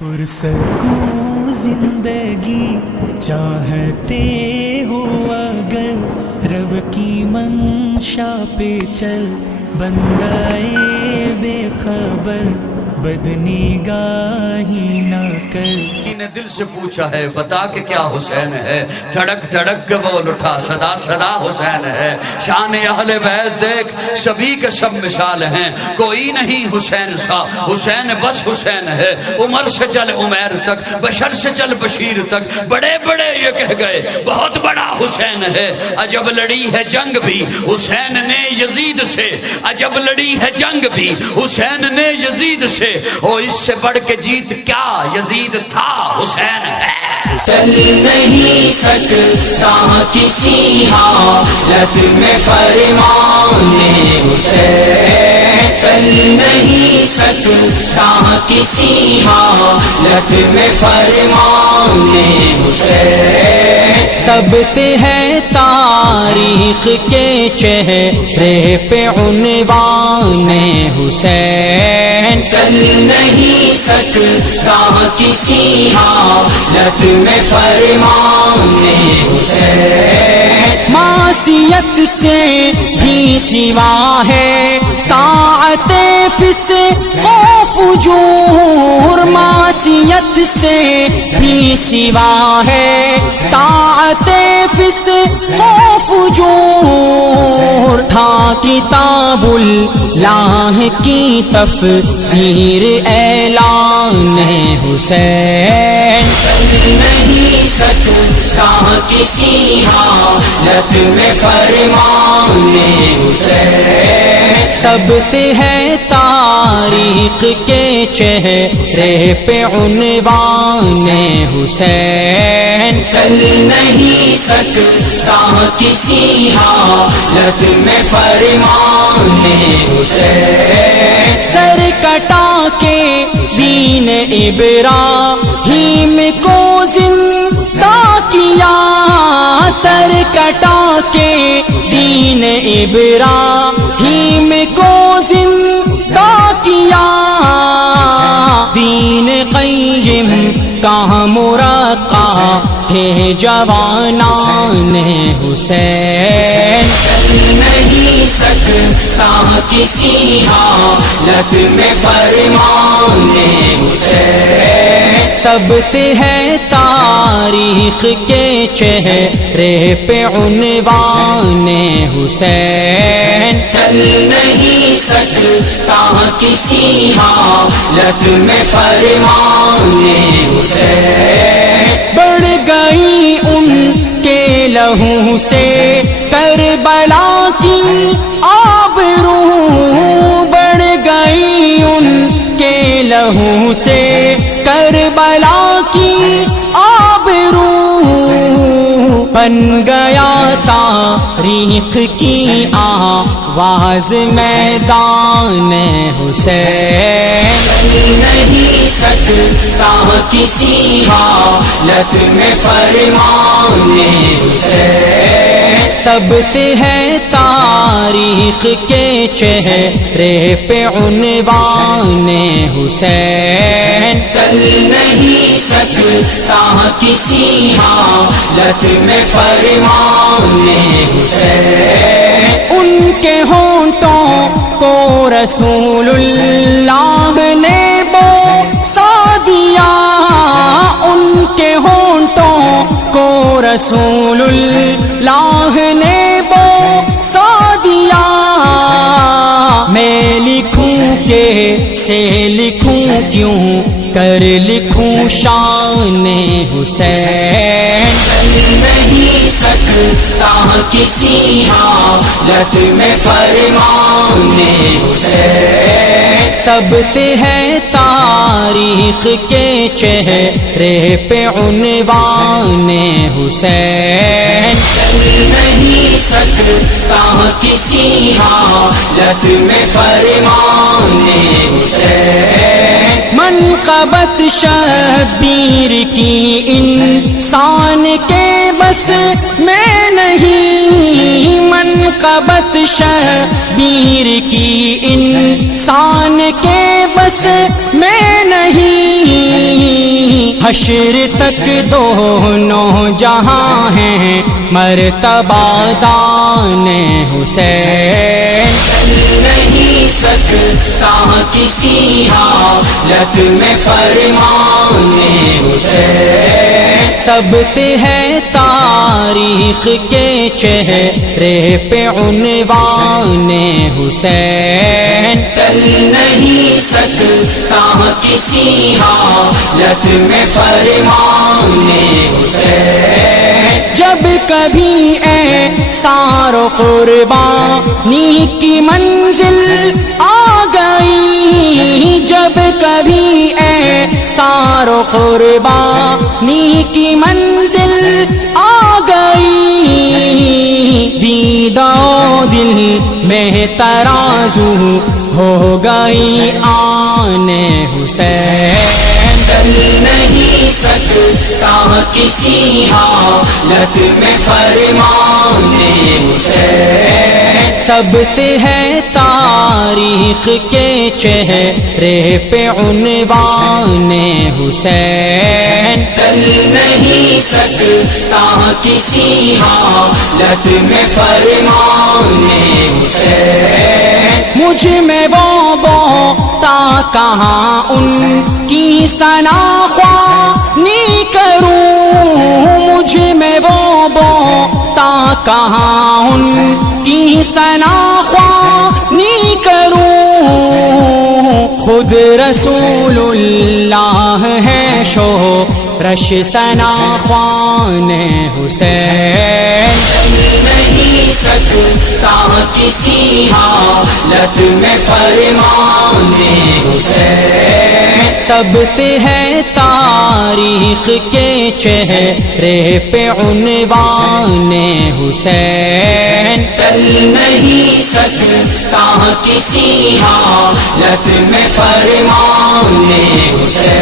پرسکون زندگی چاہتے ہو اگر رب کی منشا پہ چل، بندائے بے خبر بدنگاہی نہ کر۔ نے دل سے پوچھا ہے بتا کہ کیا حسین ہے، دھڑک دھڑک کے بول اٹھا صدا صدا حسین ہے۔ شان اہل بیت دیکھ سبھی کے سب مثال ہیں، کوئی نہیں حسین سا، حسین بس حسین ہے۔ عمر سے چل عمیر تک، بشر سے چل بشیر تک، بڑے بڑے یہ کہہ گئے بہت بڑا حسین ہے۔ عجب لڑی ہے جنگ بھی حسین نے یزید سے، عجب لڑی ہے جنگ بھی حسین نے یزید سے، او اس سے بڑھ کے جیت کیا یزید تھا حسین ہے۔ چل نہیں سکتا کسی حالت میں فرمان حسین، چل نہیں سکتا کسی حالت میں فرمان حسین۔ ثبت ہے تاریخ کے چہرے پہ عنوان حسین، چل نہیں سکتا کسی حالت میں فرمان حسین۔ معصیت سے بھی سوا ہے طاعت فسق و فجور، معصیت سے بھی سوا ہے طاعت فسق و فجور۔ تھا کتاب اللہ کی تفسیر اعلان حسین، چل نہیں سکتا کسی حالت میں فرمان حسین۔ ثبت ہے تاریخ کے چہرے پہ عنوان حسین، چل نہیں سکتا کسی حالت میں فرمان حسین۔ سر کٹا کے دین ابراہیم کو زندہ کیا، سر کٹا کے دین ابراہیم کو زندہ کیا، دین قیم کا مرقع تھے جوانان حسین، چل نہیں سکتا کسی حالت میں فرمان حسین۔ ثبت ہے تاریخ کے چہرے پہ عنوان حسین، چل نہیں سکتا کسی حالت میں فرمان حسین۔ بڑھ گئی ان کے لہو سے کربلا کی آبرو، بڑھ گئی ان کے لہو سے کربلا کی آبرو، بن گیا تاریخ کی آواز میدان حسین، چل نہیں سکتا کسی حالت میں فرمان حسین۔ ثبت ہے تاریخ کے چہرے پہ عنوان حسین، چل نہیں سکتا کسی حالت میں فرمان حسین۔ ان کے ہونٹوں کو رسول اللہ نے بوسا دیا، ان کے ہونٹوں کو رسول اللہ نے بوسا دیا، میں لکھوں کہ سے لکھوں کیوں کر لکھوں شان حسین، چل نہیں سکتا کسی حالت میں فرمان حسین۔ ثبت ہے تاریخ کے چہرے پہ عنوان حسین، چل نہیں سکتا کسی حالت میں فرمان حسین۔ منقبت شبیر کی انسان کے بس میں نہیں، منقبت شبیر کی انسان کے بس میں نہیں، حشر تک دونوں جہاں ہیں مرتبہ دان حسین، چل نہیں سکتا کسی حالت میں فرمان حسین، ثبت ہے تاریخ کے چہرے پہ عنوان حسین، ٹل نہیں سکتا کسی حالت میں فرمان حسین، جب کبھی ایثار و قربانی کی منزل آ گئی، جب کبھی ایثار و قربانی کی منزل آ گئی، دیدہ و دل میں ترازو ہو گئی آن حسین، ٹل نہیں سکتا کسی حالت میں فرمان حسین، ثبت ہے تاریخ کے چہرے پہ عنوان حسین، ٹل نہیں سکتا کسی حالت میں فرمان حسین، مجھ میں وہ بوتا کہاں ان کی ثنا خوانی کروں، مجھ میں وہ بوتا کہاں ان کی ثنا خوانی کروں، خود رسول اللہ ہے شورش ثنا خوان حسین، نہیں سکتا کسی حالت میں فرمان حسین، ثبت ہے تاریخ کے چہرے پہ عنوان حسین، ٹل نہیں سکتا کسی حالت میں فرمان حسین۔